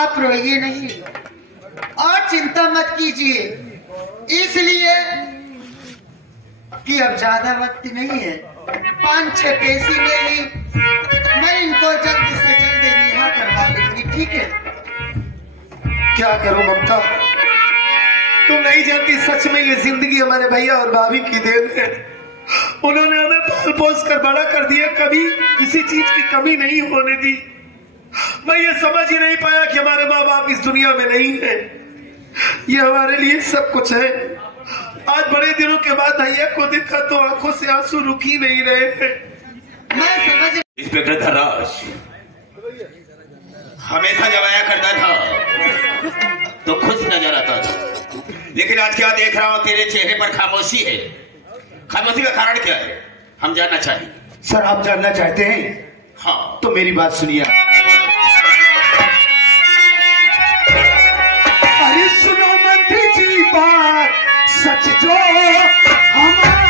आप रोइए नहीं और चिंता मत कीजिए, इसलिए कि अब ज्यादा वक्त नहीं है। 5-6 पैसे में ही मैं इनको जल्द से जल्द रिहा करवा दूंगी, ठीक है? क्या करूं ममता, तुम नहीं जानती सच में ये जिंदगी हमारे भैया और भाभी की देन है। उन्होंने हमें पाल पोस कर बड़ा कर दिया, कभी किसी चीज की कमी नहीं होने दी। मैं ये समझ ही नहीं पाया कि हमारे माँ बाप इस दुनिया में नहीं है। ये हमारे लिए सब कुछ है। आज बड़े दिनों के बाद भैया को देखा तो आंखों से आंसू रुक ही नहीं रहे थे। मैं समझ। इंस्पेक्टर धर्राज हमेशा जब आया करता था तो खुश नजर आता था, लेकिन आज क्या देख रहा हूं तेरे चेहरे पर खामोशी है। खामोशी का कारण क्या है, हम जानना चाहिए। सर आप जानना चाहते हैं? हाँ तो मेरी बात सुनिए। अरे सुनो मंत्री जी बात सच जो हमारी,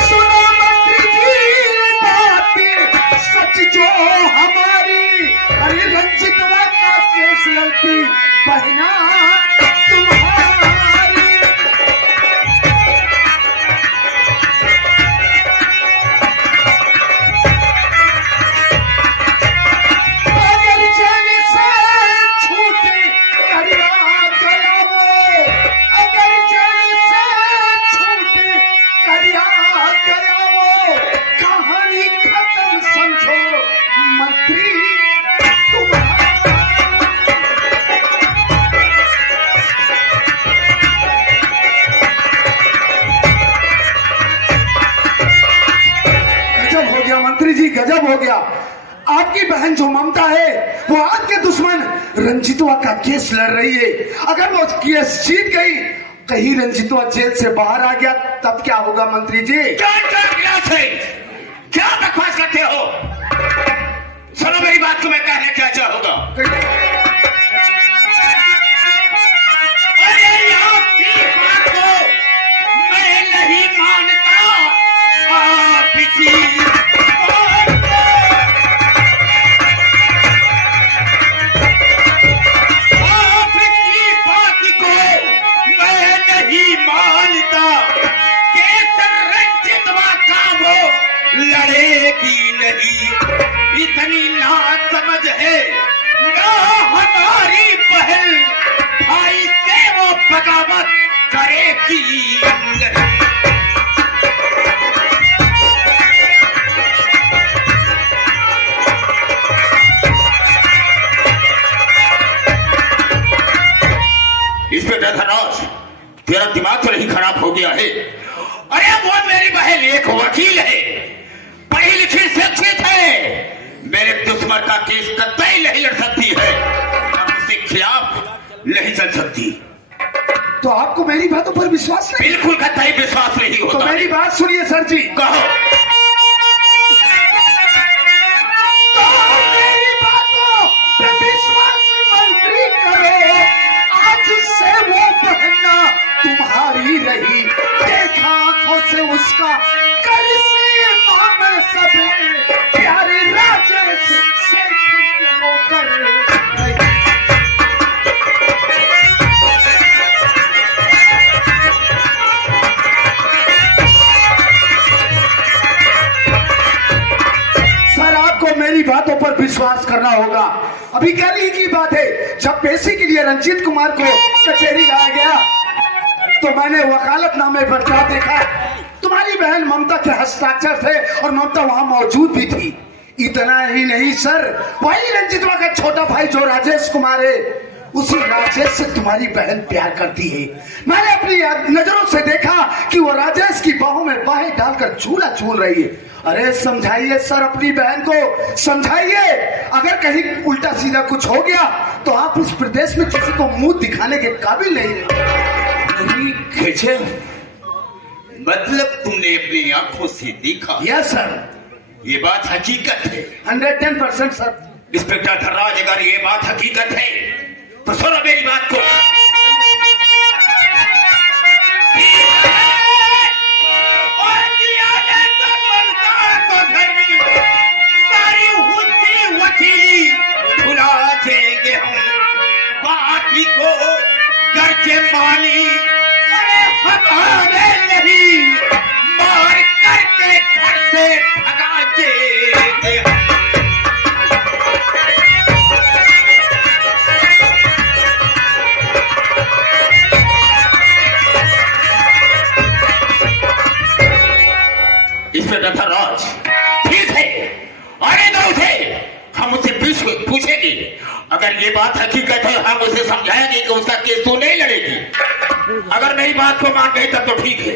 सुनो मंत्री जी बात सच जो हमारी। अरे रंजितवा का केस लड़ती बहना तुम्हारी। अगर जेल से छूटे करिया गया वो, अगर जेल से छूटे करिया गया वो, कहानी खत्म समझो मंत्री तुम्हारी। मंत्री जी गजब हो गया। आपकी बहन जो ममता है वो आपके दुश्मन रंजितवा का केस लड़ रही है। अगर वो केस जीत गई, कहीं रंजितवा जेल से बाहर आ गया, तब क्या होगा मंत्री जी? क्या बकवास करते हो? सुनो मेरी बात को, मैं कहने क्या चाहूंगा। अरे आपकी बात को मैं नहीं मानता। आपकी लड़ेगी नहीं, इतनी नासमझ है ना हमारी बहन भाई से वो बगावत करेगी। इंस्पेक्टर धर्राज, तेरा दिमाग तो नहीं खराब हो गया है? अरे वो मेरी बहन एक वकील है, पढ़ी लिखी शिक्षित है। मेरे दुश्मन का केस कतई नहीं लड़ सकती है और उसके खिलाफ नहीं चल सकती। तो आपको मेरी बातों पर विश्वास नहीं? बिल्कुल कतई विश्वास नहीं होता। तो मेरी बात सुनिए सर जी। कहो। तो मेरी बातों पर विश्वास मंत्री करो। आज से वो बहना तुम्हारी रही, देखा आंखों से उसका कल से मामे सब प्यारे राजेश से वो कर सर। आपको मेरी बातों पर विश्वास करना होगा। अभी कल ही की बात है, जब पैसे के लिए रंजीत कुमार को कचहरी लाया गया तो मैंने वकालतनामे पर क्या देखा, तुम्हारी बहन ममता के हस्ताक्षर थे और ममता वहां मौजूद भी थी। इतना ही नहीं सर, वही रंजितवा का छोटा भाई जो राजेश कुमार है, उसी राजेश से तुम्हारी बहन प्यार करती है। मैंने अपनी नजरों से देखा कि वो राजेश की बाहों में बाहें डालकर झूला झूल रही है। अरे समझाइए सर, अपनी बहन को समझाइए। अगर कहीं उल्टा सीधा कुछ हो गया तो आप इस प्रदेश में किसी को मुंह दिखाने के काबिल नहीं है। मतलब तुमने अपनी आंखों से देखा? यस सर, ये बात हकीकत है। 110% सर। इंस्पेक्टर धर्राज, अगर ये बात हकीकत है तो सुनो मेरी बात को। वाली अरे हमारे नहीं मार करके घर से भगा देंगे। इसमें राज ठीक है, अरे दो थे हम उससे पूछेंगे, अगर ये बात हकीकत है हम उसे समझाएंगे कि उसका केस तो नहीं लड़ेगी। अगर मेरी बात को मान गई तब तो ठीक है,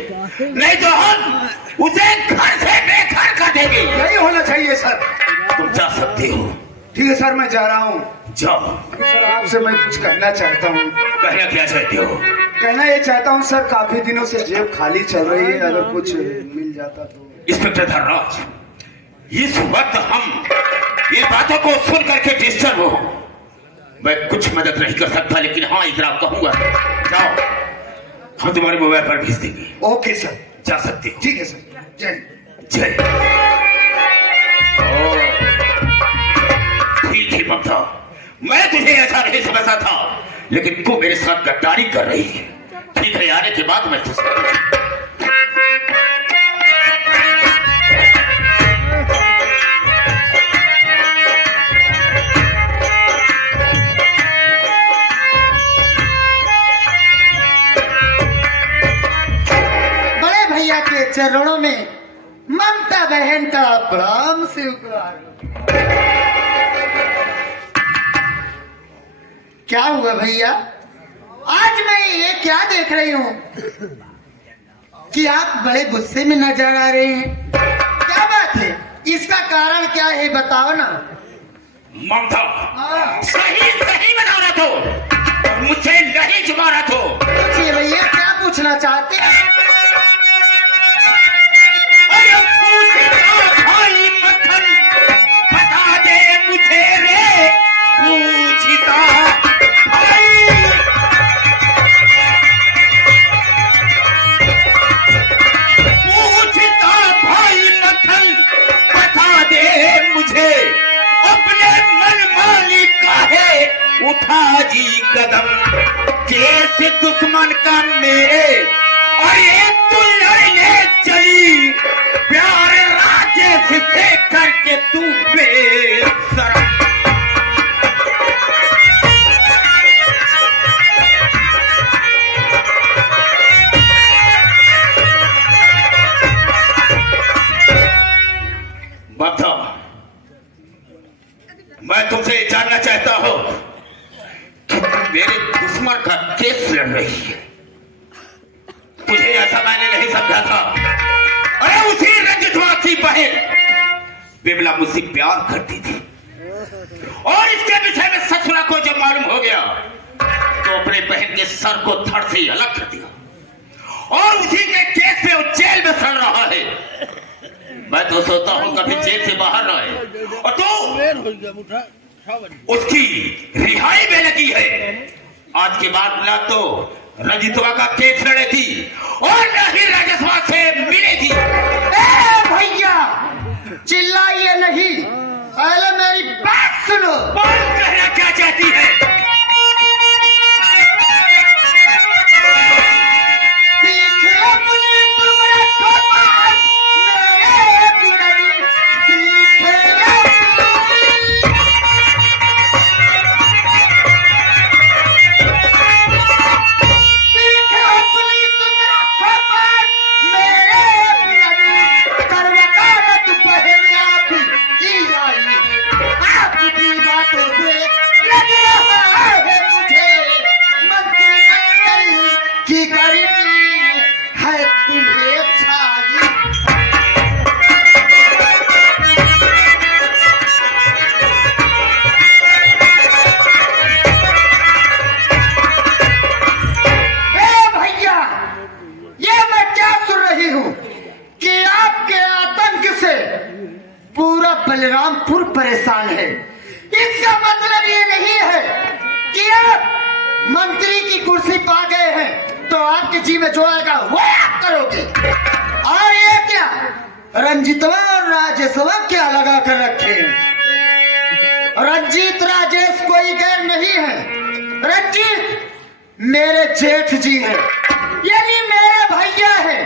नहीं तो हम उसे घर से बेघर कर देंगे। यही होना चाहिए सर। तुम जा सकते हो। ठीक है सर, मैं जा रहा हूँ। जाओ। सर आपसे मैं कुछ कहना चाहता हूँ। कहना क्या चाहते हो? कहना ये चाहता हूँ सर, काफी दिनों से जेब खाली चल रही है, अगर कुछ मिल जाता तो। इंस्पेक्टर धनराज, इस वक्त हम इन बातों को सुन करके डिस्टर्ब हो, मैं कुछ मदद नहीं कर सकता, लेकिन हाँ इतना कहूंगा, जाओ हम तुम्हारे मोबाइल पर भेज देंगे। ओके सर, जा सकते हो। ठीक है सर, जय जय। ठीक है ममता, मैं तुझे ऐसा नहीं समझता था, लेकिन तू मेरे साथ गद्दारी कर रही है। ठीक है, आने के बाद मैं तुझसे के चरणों में ममता बहन का प्रणाम स्वीकार। क्या हुआ भैया, आज मैं ये क्या देख रही हूँ कि आप बड़े गुस्से में नजर आ रहे हैं, क्या बात है? इसका कारण क्या है बताओ ना। ममता सही सही बता रहा तो मुझसे नहीं छुपा रहा तो। पूछिए भैया, क्या पूछना चाहते हैं? भाई मक्खन बता दे मुझे रे, पूछता भाई। पूछता भाई मक्खन बता दे मुझे, अपने मन मालिक का है उठा जी कदम, कैसे दुश्मन का मेरे और ये तू लड़ने चली, प्यार राजेश से करके तू बेशरम। ममता, मैं तुमसे जानना चाहता हूं कि तुम मेरे दुश्मन का केस लड़ रही है। तुझे ऐसा मैंने नहीं समझा था। अरे उसी रजतवा की बहन बिमला मुझसे प्यार करती थी, और इसके विषय में ससुरा को जब मालूम हो गया तो अपने बहन के सर को धड़ से अलग कर दिया, और उसी के केस में वो जेल में सड़ रहा है। मैं तो सोचता हूं कभी जेल से बाहर ना आए, और तो उसकी रिहाई में लगी है। आज के बाद ना तो रजितवा का केस लड़ेगी और न ही राजस्वा से मिलेगी। भैया चिल्लाइए नहीं, पहले मेरी बात सुनो। बात कहना क्या चाहती है? बलरामपुर परेशान है। इसका मतलब ये नहीं है कि आप मंत्री की कुर्सी पा गए हैं तो आपके जी में जो आएगा वो आप करोगे। और ये क्या रंजीतवा और राजेशवा क्या लगा कर रखे हैं? रंजीत राजेश कोई गैर नहीं है। रंजीत मेरे जेठ जी हैं, यानी मेरे भैया हैं,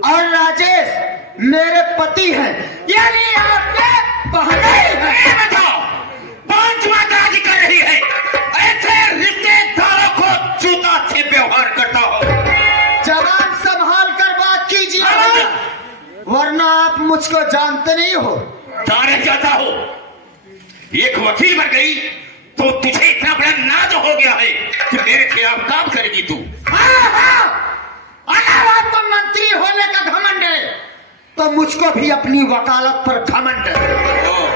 और राजेश मेरे पति हैं, यानी आपके बहने हैं। बताओ पांच बात कर रही है, ऐसे रिश्तेदारों को जूता से व्यवहार करता हो। जवाब संभाल कर बात कीजिए, वरना आप मुझको जानते नहीं हो। जाने जाता हो, एक वकील बन गई तो तुझे इतना बड़ा नाज हो गया है कि मेरे खिलाफ काम करेगी तू। अगर आपको मंत्री होने का घमंड है तो मुझको भी अपनी वकालत पर घमंड है।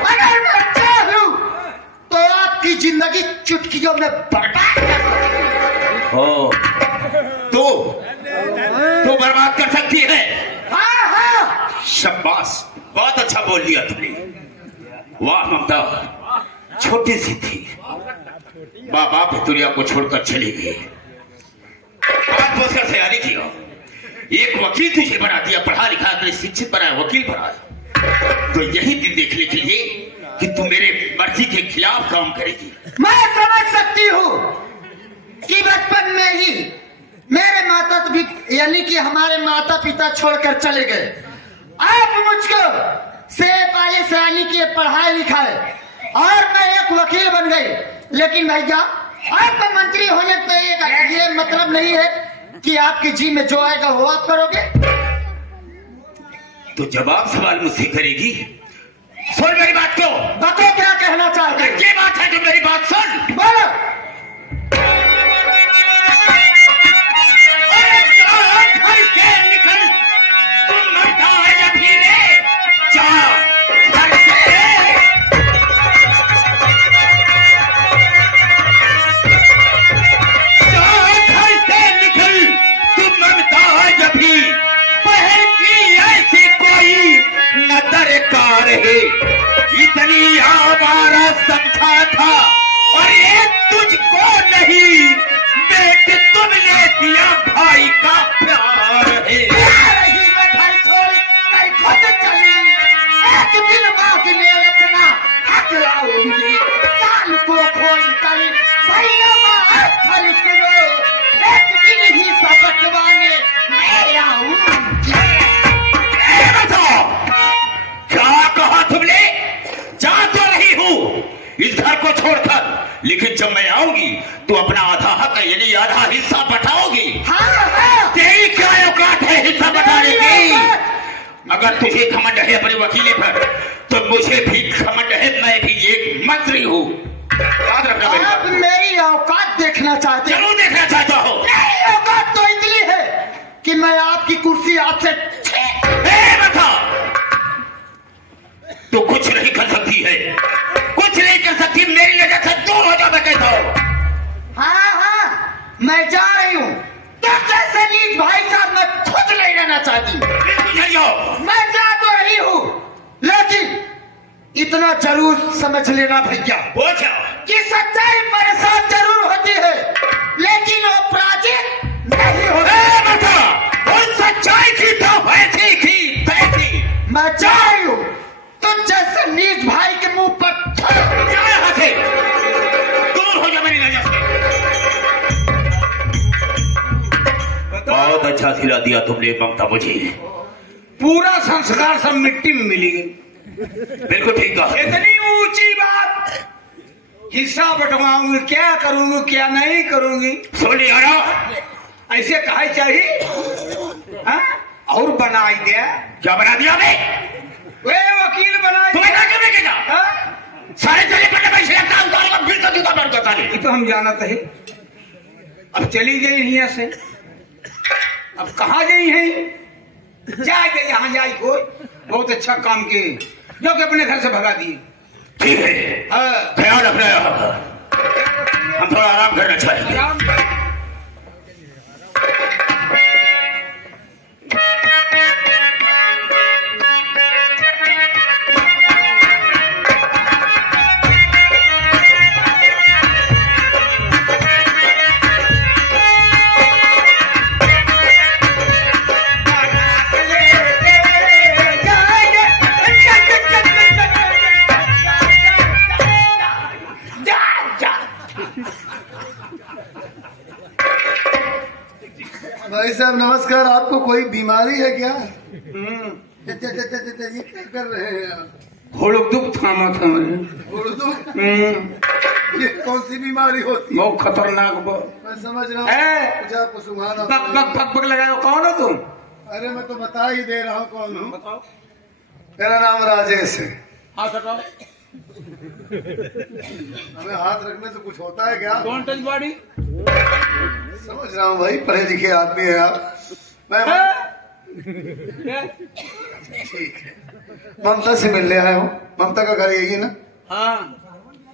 अगर मैं चाहूं तो आपकी जिंदगी चुटकियों में बर्बाद कर सकूं। ओ, तू बर्बाद कर सकती है। हाँ, शाबाश, बहुत अच्छा बोल दिया तुमने। वाह ममता, छोटी सी थी, माँ बाप दुनिया को छोड़कर चली गई, बात बोलकर तैयारी किया, एक वकील तुझे बना दिया, पढ़ा लिखा कर शिक्षित बनाया, वकील बनाया, तो यही दिन देखने के लिए कि तू मेरे मर्जी के खिलाफ काम करेगी। मैं समझ सकती हूँ कि बचपन में ही मेरे माता यानी कि हमारे माता पिता छोड़कर चले गए। आप मुझको से पाले से यानी कि पढ़ाई लिखाए और मैं एक वकील बन गई, लेकिन भैया आपका मंत्री होने तो ये मतलब नहीं है कि आपके जी में जो आएगा वो आप करोगे। तो जवाब सवाल मुझसे करेगी। सुन मेरी बात को, बताओ क्या कहना चाहते हैं। ये बात है, जो मेरी बात सुन। बोलो। घर से निकल, तुम मरता है या फिर जा घर से। घर से निकल, तुम मरता है या फिर पहर की ऐसी कोई न दरकार है। इतनी आवारा समझा था और ये तुझको नहीं, बेटे तुमने दिया भाई का प्यार है। मैं घर छोड़ कर खुद चली, एक दिन बाद में अपना हक लाऊंगी। कान को खोल कर भैया खल सुनो, एक दिन ही सबकवाने मैं आऊंगी। बताओ क्या कहा तुमने? जा तो रही हूँ इस घर को छोड़कर, लेकिन जब मैं आऊंगी तो अपना आधा हक यानी आधा हिस्सा बटाओगी। हाँ, तेरी क्या औकात है हिस्सा बटाने की? अगर तुझे घमंड है अपने वकीले पर तो मुझे भी घमंड है, मैं भी एक मंत्री हूँ। याद रखना मेरी आप बात। मेरी औकात देखना चाहते हैं? जरूर देखना चाहता हो। मेरी औकात तो इतनी है कि मैं आपकी कुर्सी आपसे बता, तू कुछ नहीं कर सकती है, कुछ नहीं कर सकती, मेरी नजर से दूर हो जा, मैं कहता हूँ। हाँ, मैं जा रही हूँ। तो जैसे नीच भाई साहब मैं खुद नहीं रहना चाहती। मैं जा तो रही हूँ, लेकिन इतना जरूर समझ लेना भैया कि सच्चाई परेशान जरूर होती है, लेकिन वो पराजित नहीं होती। सच्चाई की तो वैसी की तैसी। मैं जा रही हूँ, तो जैसे नीच भाई के मुंह पर दूर हो जा मेरी नजर से। बहुत अच्छा सिला दिया तुमने ममता मुझे। पूरा संस्कार सब मिट्टी में मिली गई। बिल्कुल ठीक कहा। इतनी ऊंची बात, हिस्सा बंटवाऊंगी, क्या करूंगी क्या नहीं करूंगी, सुन यारा, ऐसे कहा चाहिए। हाँ? और बना दिया। क्या बना दिया मैं? वे वकील बना तुम्हें क्या क्यों देखेगा? सारे चले पड़े पैसे लगता हूँ, फिर तो जूता बंद करता नहीं। तो हम जानते हैं। अब चली गई यहाँ से, अब कहाँ गई है? जाए यहाँ जाए कोई बहुत अच्छा काम किए, जो कि अपने घर से भगा दिए। ठीक है, ख्याल रखना, हम थोड़ा आराम करना चाहेंगे। भाई साहब नमस्कार, आपको कोई बीमारी है क्या? ये क्या कर रहे हैं आप? हुड़ुक थामा था उर्दू? ये कौन सी बीमारी होती है? बहुत खतरनाक। मैं समझ रहा हूँ, है? मुझे आपको सुहाना। पक पक पक पक लगाओ। कौन हो तुम? अरे मैं तो बता ही दे रहा हूँ कौन हूँ। बताओ। मेरा नाम राजेश है। हाथ हटाओ। हमें हाथ रखने से कुछ होता है क्या? Don't touch body. समझ रहा हूँ भाई, पढ़े लिखे आदमी है आप। मैं ठीक है, ममता से मिलने आया हूँ। ममता का घर यही है ना? हाँ,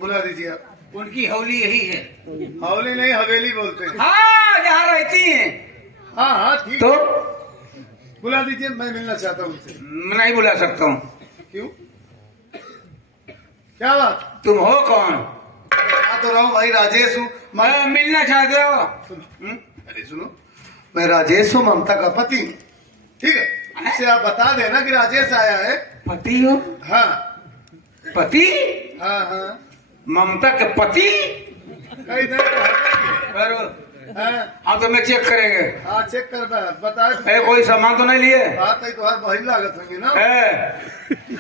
बुला दीजिए आप। उनकी हौली यही है। हौली नहीं, हवेली बोलते हैं। हाँ, जहाँ रहती है। हाँ हाँ ठीक तो बुला दीजिए, मैं मिलना चाहता हूँ उनसे। मैं नहीं बुला सकता हूँ। क्यों? क्या बात? तुम हो कौन? बता तो रहा हूँ भाई, राजेश हूँ। मैं मिलना चाहते हो? अरे सुनो, मैं राजेश हूँ, ममता का पति। ठीक है, इससे आप बता देना कि राजेश आया है। पति हो? हाँ पति? हाँ हाँ, ममता के पति? कई दिन तो हटा हाँ तो मैं चेक करेंगे। हाँ चेक कर बता। कोई सामान तो नहीं लिए? बात है तुम्हारी बहन लागत होगी ना?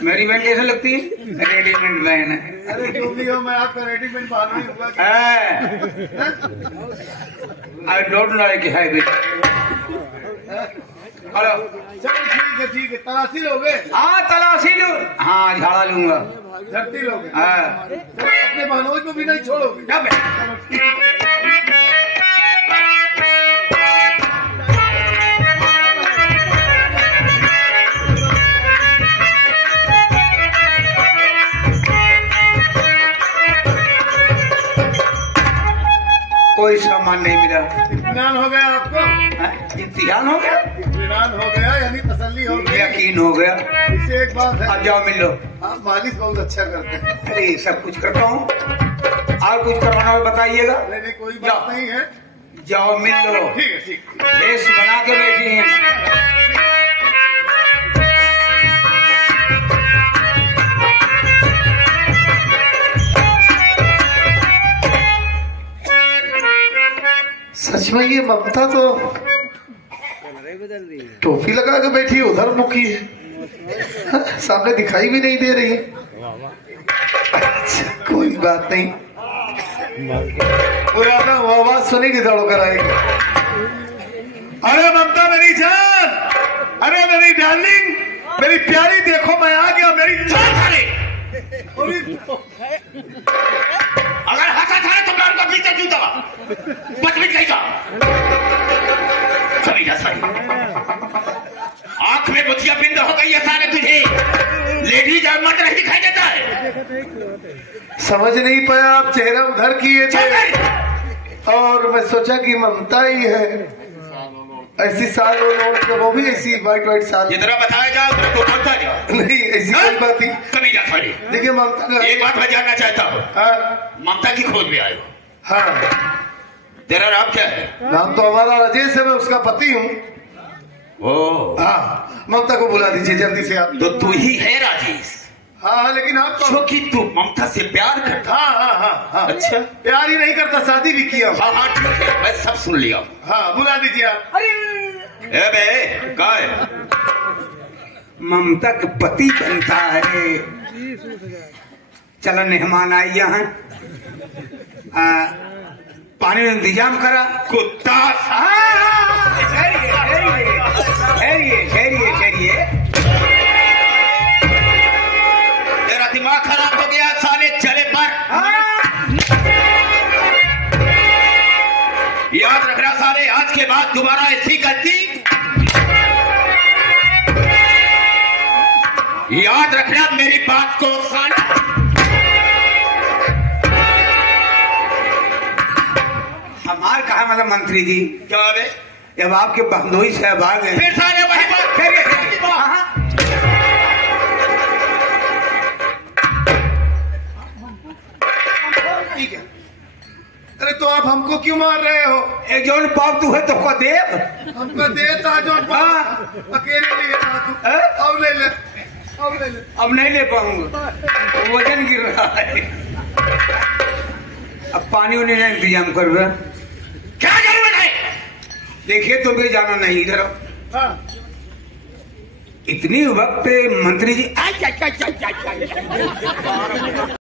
मेरी बहन कैसे लगती है? रेडीमेड बहन है। अरे जो भी हो, मैं आपका रेडीमेड बहाना ही हुआ। आई डोंट लाइक है बिट। हेलो, चलो ठीक है, तलाशी लोगे? हाँ तलाशी लूँ। हाँ झाड़ा लूंगा। धरती लोगे? हाँ। अपने बहनों को भी नहीं छोड़ोगे? क्या कोई सामान नहीं मिला। इत्मीनान हो गया आपको? इत्मीनान हो गया? इत्मीनान हो गया यानी तसल्ली हो गई, यकीन हो गया। इससे एक बात है, अब जाओ मिल लो। आप मालिश बहुत अच्छा करते हैं। अरे सब कुछ करता हूँ, और कुछ करवाना हो बताइएगा। नहीं कोई बात नहीं है, जाओ मिल लो। ठीक है ठीक। भेष बना के बैठी हैं। सच में ये ममता तो टोपी लगा के बैठी है, उधर मुखी है। हाँ, सामने दिखाई भी नहीं दे रही है। अच्छा, कोई बात नहीं, पुराना वो आवाज सुनेगी दौड़ कर आएगी। अरे ममता मेरी जान, अरे मेरी डार्लिंग, मेरी प्यारी, देखो मैं आ गया। मेरी अगर हंसा था तो मैं उनका पीछे जूता बचपन कहेगा। चली जा सारी आंख में बुझिया बिंद हो गई है सारे तुझे। लेडीज और मर्द नहीं दिखाई देता है। समझ नहीं पाया, आप चेहरा उधर किए थे और मैं सोचा कि ममता ही है। ऐसी साल ओढ़ के, वो भी ऐसी व्हाइट व्हाइट साल। जितना बताया जाए उतना तो बोलता जा। नहीं ऐसी कोई बात नहीं। कभी जा सारी। देखिए ममता का एक बात मैं जानना चाहता हूँ। हाँ ममता की खोज में आए हो? हाँ। तेरा नाम क्या है? नाम तो हमारा राजेश है, मैं उसका पति हूँ। ओ हाँ, ममता को बुला दीजिए जल्दी से आप। तो तू ही है राजेश? हाँ हाँ, लेकिन आप तो क्योंकि तू ममता से प्यार करता। हाँ हाँ हाँ हाँ। अच्छा, प्यार ही नहीं करता, शादी भी किया। हाँ हाँ ठीक है, मैं सब सुन लिया। हाँ बुला दीजिए आप। ए बे का है? ममता के पति बनता है। चलो मेहमान आई यहाँ, पानी में इंतजाम करा। कुत्ता तेरा दिमाग खराब हो गया साले चले पर। याद रखना साले, आज के बाद दोबारा ऐसी गलती याद रखना मेरी बात को। हमार कहा मतलब मंत्री जी क्या है? जब आपके बहनोई सहबाग हैं फिर सारे वही बात। ठीक है। अरे तो आप हमको क्यों मार रहे हो? एक जौन पाप तू है तो को देव हमको देता जो अकेले लिए अब ले ले, अब ले ले। अब नहीं ले पाऊंगा, वजन गिर रहा है। अब पानी उन्हें इंतजाम कर क्या जरूरत है? देखिए तुम भी जानो नहीं इधर इतनी वक्त मंत्री जी